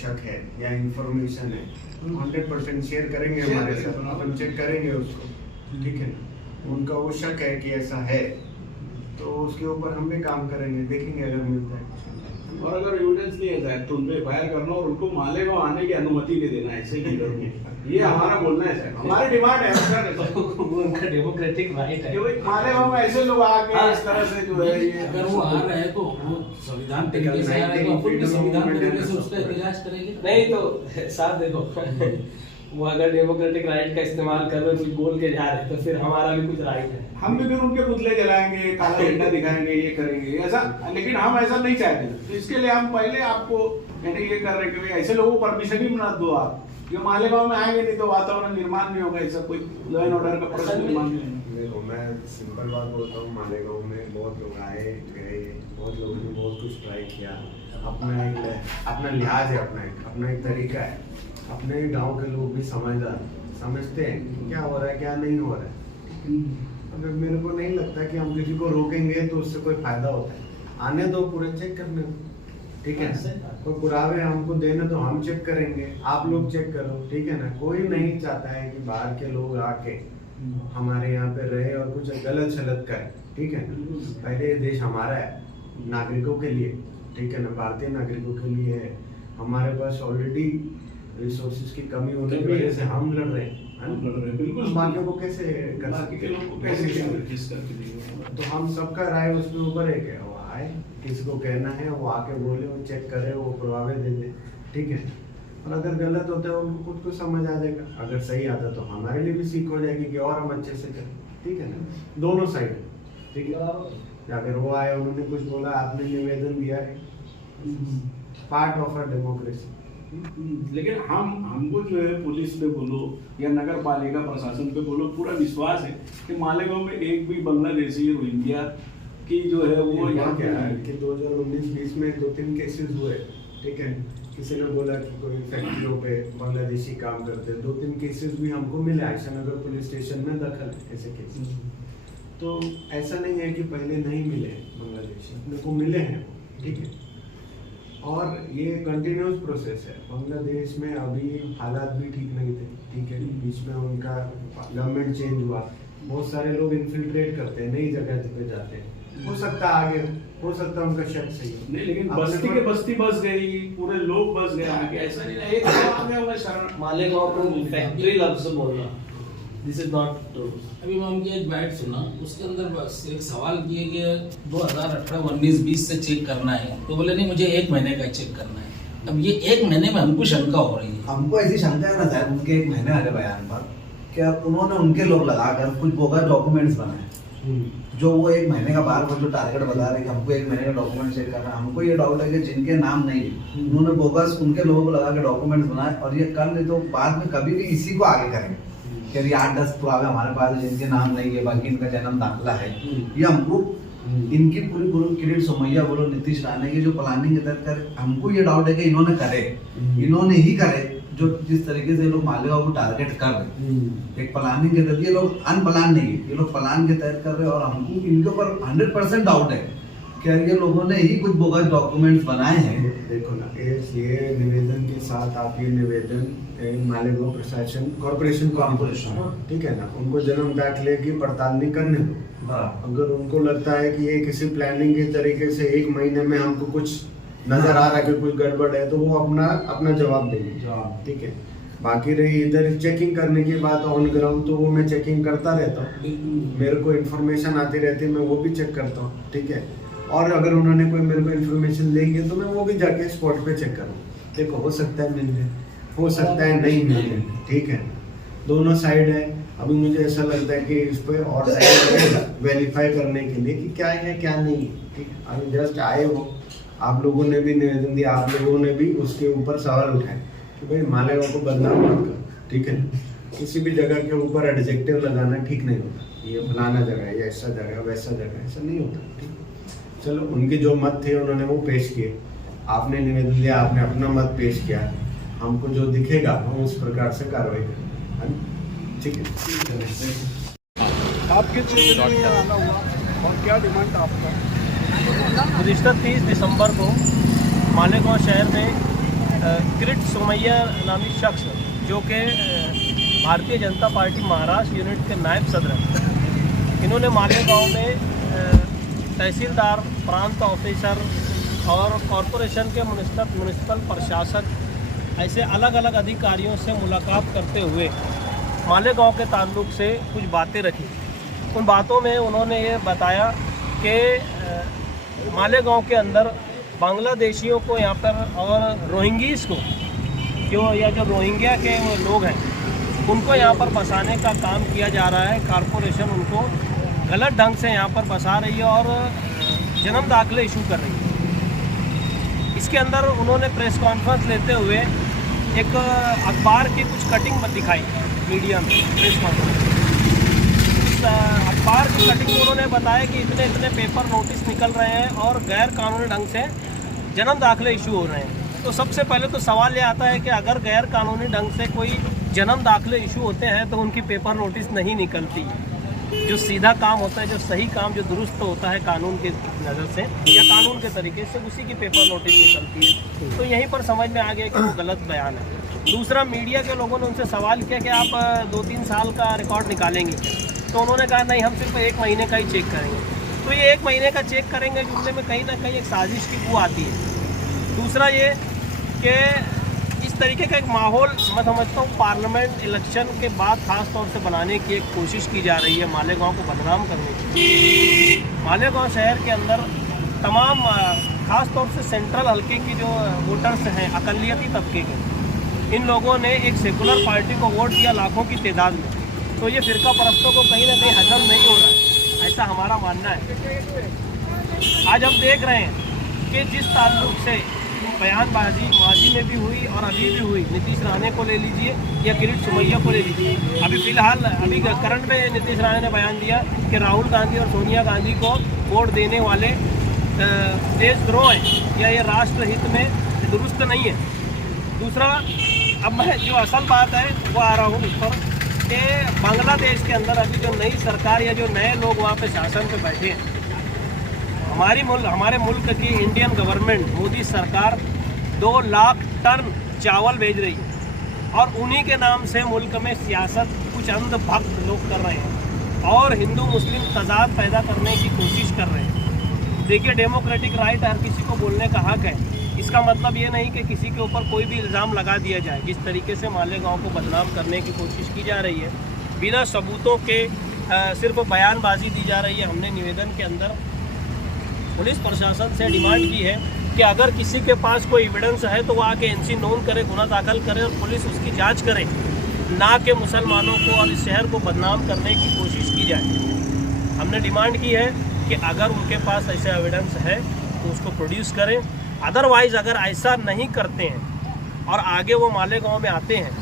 शक है या इंफॉर्मेशन है 100% शेयर करेंगे हमारे साथ, अपन चेक करेंगे उसको, ठीक है ना। उनका वो शक है कि ऐसा है तो उसके ऊपर हम भी काम करेंगे, देखेंगे अगर मिलता है। और अगर एविडेंस नहीं है तो उन पे एफआईआर करना और उनको मालेगांव आने की अनुमति नहीं देना, ऐसे ही करो। ये हमारा बोलना है सर, हमारी डिमांड है सर। वो उनका डेमोक्रेटिक राइट है कि भाई मालेगांव में ऐसे लोग आके इस तरह से जो है ये अगर वो आ रहे हैं तो वो संविधान तरीके से आ रहे हैं तो अपन भी संविधान तरीके से उसका इतिहास करेंगे। नहीं तो साथ देखो वो अगर डेमोक्रेटिक राइट का इस्तेमाल कर रहे कुछ बोल के जा रहे तो फिर हमारा भी कुछ राइट है। हम भी फिर उनके पुतले जलाएंगे, काला झंडा दिखाएंगे, ये करेंगे ऐसा, लेकिन हम ऐसा नहीं चाहते। तो इसके लिए हम पहले आपको यानी ये कर रहे हैं कि भाई ऐसे लोगों को परमिशन ही मत दो आप, ये मालेगांव में आएंगे नहीं तो वातावरण निर्माण नहीं होगा, ऐसा कोई लॉ एंड ऑर्डर का प्रश्न निर्माण नहीं होगा। देखो मैं सिंपल बात बोलता हूँ, मालेगांव में बहुत लोग आए गए, बहुत लोगों ने बहुत कुछ ट्राई किया, अपना लिहाज है, अपना एक तरीका है। अपने गांव के लोग भी समझते हैं कि क्या हो रहा है क्या नहीं हो रहा है। अब मेरे को नहीं लगता कि हम किसी को रोकेंगे तो उससे कोई फायदा होता है। आने दो, पूरे चेक करने दो, ठीक है ना। कोई पुरावे हमको देने तो हम चेक करेंगे, आप लोग चेक करो, ठीक है ना। कोई नहीं चाहता है कि बाहर के लोग आके हमारे यहाँ पे रहे और कुछ गलत सलत करे, ठीक है ना। पहले ये देश हमारा है, नागरिकों के लिए, ठीक है ना, भारतीय नागरिकों के लिए है। हमारे पास ऑलरेडी रिसोर्सेज की कमी होने की वजह से हम लड़ रहे हैं, बिल्कुल। बाकियों को कैसे कर सकते हैं? तो हम सबका राय उसके ऊपर है क्या, वो आए, किसी को कहना है वो आके बोले, वो चेक करे, वो पुरावे दे दे, ठीक है। और अगर गलत होता है उनको खुद को समझ आ जाएगा, अगर सही आता तो हमारे लिए भी सीख हो जाएगी कि और हम अच्छे से करें, ठीक है ना। दोनों साइड, ठीक है। अगर वो आए, उन्होंने कुछ बोला, आपने निवेदन दिया है, पार्ट ऑफ अ डेमोक्रेसी। लेकिन हमको जो है पुलिस पे बोलो या नगर पालिका प्रशासन पे बोलो, पूरा विश्वास है कि मालेगांव में एक भी बांग्लादेशी रोहिंग्या की जो है वो यहाँ क्या है कि 2019-20 में 2-3 केसेस हुए, ठीक है। किसी ने बोला कि कोई फैक्ट्रियों पे बांग्लादेशी काम करते, 2-3 केसेस भी हमको मिले आयशा नगर पुलिस स्टेशन में दखल ऐसे केसेस। तो ऐसा नहीं है कि पहले नहीं मिले बांग्लादेशी, अपने को मिले हैं, ठीक है। और ये कंटिन्यूस प्रोसेस है। बांग्लादेश में अभी हालात भी ठीक नहीं थे, ठीक है। बीच में उनका गवर्नमेंट चेंज हुआ, बहुत सारे लोग इन्फिल्ट्रेट करते हैं, नई जगह पे जाते हैं। हो सकता है आगे, हो सकता है उनका शक सही हो, नहीं, लेकिन बस्ती के बस्ती बस गई, पूरे लोग बस गए आगे, ऐसा नहीं है। एक आ गया होगा शरण। मालेगांव को फैक्ट्री लफ्ज बोलना, दिस इज नॉट ट्रू। अभी मैं उनकी एक बाइट सुना, उसके अंदर बस एक सवाल किए कि 2018, 19, 20 से चेक करना है, तो बोले नहीं मुझे 1 महीने का चेक करना है। अब ये 1 महीने में हमको शंका हो रही है। हमको ऐसी शंका है ना साहब, उनके 1 महीने वाले बयान पर क्या उन्होंने उनके लोग लगाकर कुछ बोगस डॉक्यूमेंट्स बनाए, जो वो 1 महीने का बार बार जो टारगेट बता रहे हैं कि हमको 1 महीने का डॉक्यूमेंट चेक करना है। हमको ये डाउट है कि जिनके नाम नहीं है उन्होंने बोगस उनके लोगों को लगा के डॉक्यूमेंट्स बनाए, और ये कर नहीं तो बाद में कभी भी इसी को आगे करेंगे कि 8-10 पुरावे हमारे पास है जिनके नाम नहीं है, बाकी इनका जन्म दाखिला है। ये हमको इनकी पूरी किरीट सोमैया बोलो, नीतीश राणे की जो प्लानिंग के तहत करे, हमको ये डाउट है कि इन्होंने करे, इन्होंने ही करे जो जिस तरीके से लोग मालेगांव को टारगेट कर रहे। एक प्लानिंग के तहत, ये लोग अनप्लान नहीं है, ये लोग प्लान के तहत कर रहे हैं। और हमको इनके ऊपर 100% डाउट है क्या ये लोगों ने ही कुछ बोगस डॉक्यूमेंट्स बनाए हैं। देखो ना, ये निवेदन के साथ आप ये निवेदन मालेगांव प्रशासन कॉर्पोरेशन, ठीक है ना, उनको जन्म दाखिले की पड़ताल करने दो। अगर उनको लगता है कि ये किसी प्लानिंग के तरीके से 1 महीने में हमको कुछ नजर आ रहा है कि कुछ गड़बड़ है, तो वो अपना जवाब देंगे, ठीक है। बाकी रही इधर चेकिंग करने की बात ऑन ग्राउंड, तो वो मैं चेकिंग करता रहता हूँ, मेरे को इन्फॉर्मेशन आती रहती है, मैं वो भी चेक करता हूँ, ठीक है। और अगर उन्होंने कोई मेरे को इन्फॉर्मेशन देंगे तो मैं वो भी जाके स्पॉट पे चेक करूँ। देखो, हो सकता है मिल जाए, हो सकता है नहीं मिल जाए, ठीक है। दोनों साइड है। अभी मुझे ऐसा लगता है कि इस पे और वेरीफाई करने के लिए कि क्या है क्या नहीं है, ठीक है। अभी जस्ट आए हो, आप लोगों ने भी निवेदन दिया, आप लोगों ने भी उसके ऊपर सवाल उठाए कि भाई मालेगांव को बदनाम मत करो, ठीक है। किसी भी जगह के ऊपर एडजेक्टिव लगाना ठीक नहीं होता, ये फलाना जगह है, या ऐसा जगह है, वैसा जगह है, ऐसा नहीं होता, ठीक है। चलो, उनके जो मत थे उन्होंने वो पेश किए, आपने निवेदन दिया, आपने अपना मत पेश किया, हमको जो दिखेगा हम उस प्रकार से कार्रवाई करेंगे, ठीक है। आपके चीज आना हुआ और क्या डिमांड था आपका? रजिस्टर 30 दिसंबर को मालेगांव शहर में किरीट सोमैया नामी शख्स जो कि भारतीय जनता पार्टी महाराष्ट्र यूनिट के नायब सदर हैं, इन्होंने मालेगांव में तहसीलदार, प्रांत ऑफिसर और कॉरपोरेशन के म्युनिसिपल प्रशासक ऐसे अलग अलग अधिकारियों से मुलाकात करते हुए मालेगांव के ताल्लुक से कुछ बातें रखी। उन बातों में उन्होंने ये बताया कि मालेगांव के अंदर बांग्लादेशियों को यहाँ पर और रोहिंग्यास को जो रोहिंग्या के वो लोग हैं उनको यहाँ पर बसाने का काम किया जा रहा है। कॉरपोरेशन उनको गलत ढंग से यहाँ पर बसा रही है और जन्म दाखिले इशू कर रही है। इसके अंदर उन्होंने प्रेस कॉन्फ्रेंस लेते हुए एक अखबार की कुछ कटिंग दिखाई मीडिया में प्रेस कॉन्फ्रेंस। इस अखबार की कटिंग में उन्होंने बताया कि इतने इतने पेपर नोटिस निकल रहे हैं और गैर कानूनी ढंग से जन्म दाखिले इशू हो रहे हैं। तो सबसे पहले तो सवाल ये आता है कि अगर गैर कानूनी ढंग से कोई जन्म दाखिले इशू होते हैं तो उनकी पेपर नोटिस नहीं निकलती। जो सीधा काम होता है, जो सही काम, जो दुरुस्त होता है कानून के नज़र से या कानून के तरीके से, उसी की पेपर नोटिस निकलती है। तो यहीं पर समझ में आ गया कि वो गलत बयान है। दूसरा, मीडिया के लोगों ने उनसे सवाल किया कि आप 2-3 साल का रिकॉर्ड निकालेंगे, तो उन्होंने कहा नहीं, हम सिर्फ 1 महीने का ही चेक करेंगे। तो ये 1 महीने का चेक करेंगे जुमले में कहीं ना कहीं एक साजिश की बू आती है। दूसरा ये कि इस तरीके का एक माहौल मैं समझता हूँ पार्लियामेंट इलेक्शन के बाद खास तौर से बनाने की एक कोशिश की जा रही है मालेगांव को बदनाम करने की। मालेगांव शहर के अंदर तमाम खास तौर से सेंट्रल हल्के की जो वोटर्स हैं अकलियती तबके के, इन लोगों ने एक सेकुलर पार्टी को वोट दिया लाखों की तादाद में। तो ये फिरका परस्तों को कहीं ना कहीं हजम नहीं हो रहा है, ऐसा हमारा मानना है। आज हम देख रहे हैं कि जिस ताल्लुक से बयानबाजी माजी में भी हुई और अभी भी हुई, नीतीश राणे को ले लीजिए या किरीट सोमैया को ले लीजिए। अभी फिलहाल करंट में नीतीश राणे ने बयान दिया कि राहुल गांधी और सोनिया गांधी को वोट देने वाले देशद्रोह हैं या ये राष्ट्र हित में दुरुस्त नहीं है। दूसरा, अब मैं जो असल बात है वो आ रहा हूँ उस पर कि बांग्लादेश के अंदर अभी जो नई सरकार या जो नए लोग वहाँ पे शासन पे बैठे हैं, हमारे मुल्क की इंडियन गवर्नमेंट मोदी सरकार 2 लाख टन चावल भेज रही है और उन्हीं के नाम से मुल्क में सियासत कुछ अंधभक्त लोग कर रहे हैं और हिंदू मुस्लिम तजाद पैदा करने की कोशिश कर रहे हैं। देखिए, डेमोक्रेटिक राइट हर किसी को बोलने का हक है। इसका मतलब ये नहीं कि किसी के ऊपर कोई भी इल्ज़ाम लगा दिया जाए। जिस तरीके से मालेगांव को बदनाम करने की कोशिश की जा रही है, बिना सबूतों के सिर्फ बयानबाजी दी जा रही है। हमने निवेदन के अंदर पुलिस प्रशासन से डिमांड की है कि अगर किसी के पास कोई एविडेंस है तो वो आके एनसी नोन करे, गुना दाखिल करे और पुलिस उसकी जांच करे, ना कि मुसलमानों को और इस शहर को बदनाम करने की कोशिश की जाए। हमने डिमांड की है कि अगर उनके पास ऐसा एविडेंस है तो उसको प्रोड्यूस करें। अदरवाइज़ अगर ऐसा नहीं करते हैं और आगे वो मालेगांव में आते हैं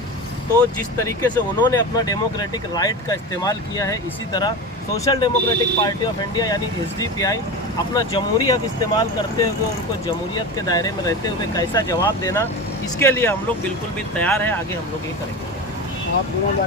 तो जिस तरीके से उन्होंने अपना डेमोक्रेटिक राइट का इस्तेमाल किया है, इसी तरह social democratic party of India यानी SDPI अपना जमहूरी हक इस्तेमाल करते हुए उनको जमहूरियत के दायरे में रहते हुए कैसा जवाब देना, इसके लिए हम लोग बिल्कुल भी तैयार हैं। आगे हम लोग ये करेंगे।